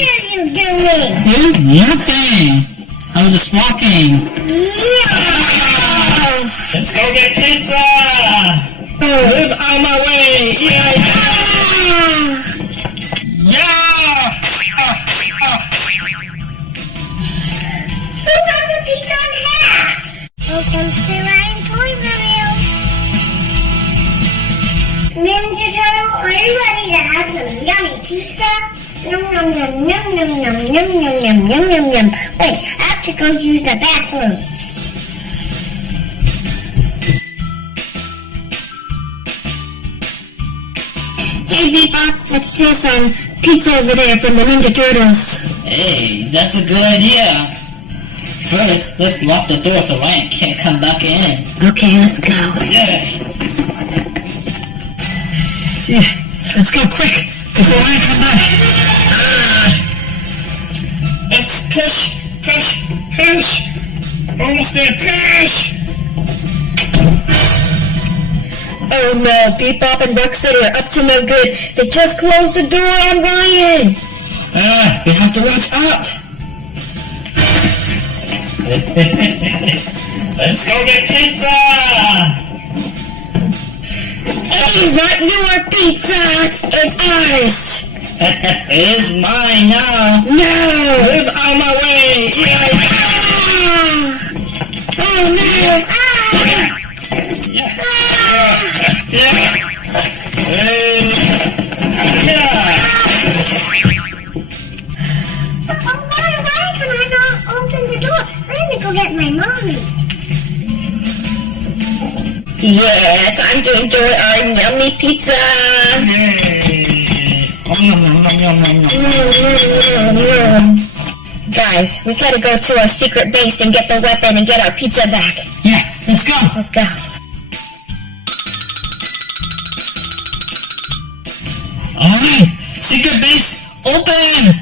are you doing? Nothing. I was just walking. Yeah. Let's go get pizza! Move out of my way! Yeah! Yeah! Who got the pizza in half? Welcome to Ryan ToysReview. Ninja Turtle, are you ready to have some yummy pizza? Yum yum yum yum yum yum yum yum yum yum yum yum. Wait, I have to go use the bathroom. Hey Bebop, let's do some pizza over there from the Ninja Turtles. Hey, that's a good idea. First, let's lock the door so Ryan can't come back in. Okay, let's go. Yeah, let's go quick before Ryan come back. Let's push. Almost there, push. Oh no, Bebop and Rocksteady are up to no good. They just closed the door on Ryan. We have to watch out. Let's go get pizza. It's not your pizza, it's ours. It's mine now. No. Move out of my way. Oh no. Yeah. Why can I not open the door? I'm gonna go get my mommy. Yeah, time to enjoy our yummy pizza. Guys, we gotta go to our secret base and get the weapon and get our pizza back. Yeah, let's go. Let's go. Alright, secret base open!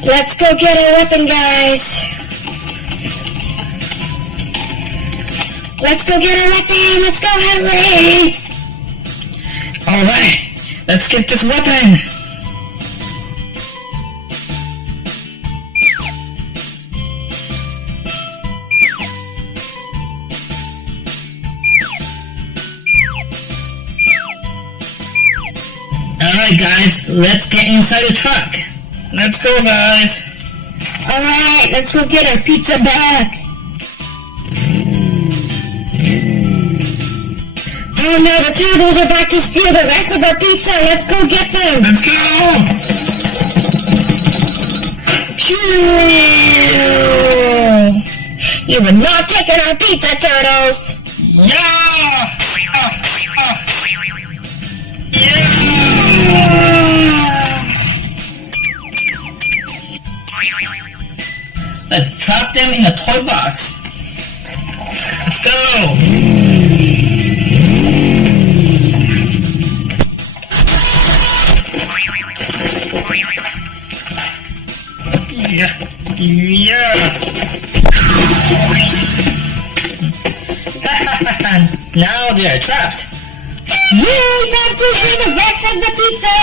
Let's go get our weapon, guys. Let's go get our weapon. Let's go, hurry. Alright, let's get this weapon. Alright guys, let's get inside the truck. Let's go, guys. Alright, let's go get our pizza back. Oh no, the turtles are back to steal the rest of our pizza. Let's go get them. Let's go! You were not taking our pizza, turtles. Yeah! Let's trap them in a toy box. Let's go! Yeah. Now they are trapped. Yay, time to share the rest of the pizza.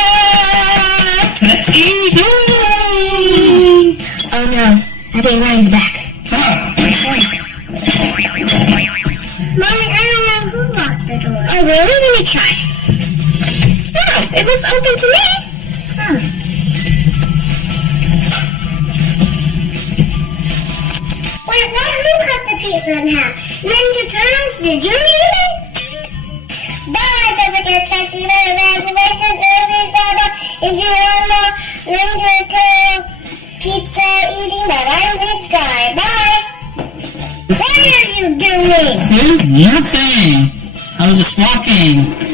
Let's eat! Oh no, I think Ryan's back. Mommy, I don't know who locked the door. Oh really? Let me try. Oh, it was open to me. Wait, who cut the pizza in half? Ninja Turtles, did you eat it? Bye, don't forget to catch you later, man. If you like this video, please if you want more Ninja Turtle pizza eating, then I'm this guy. Bye. What are you doing? Nothing. I was just walking.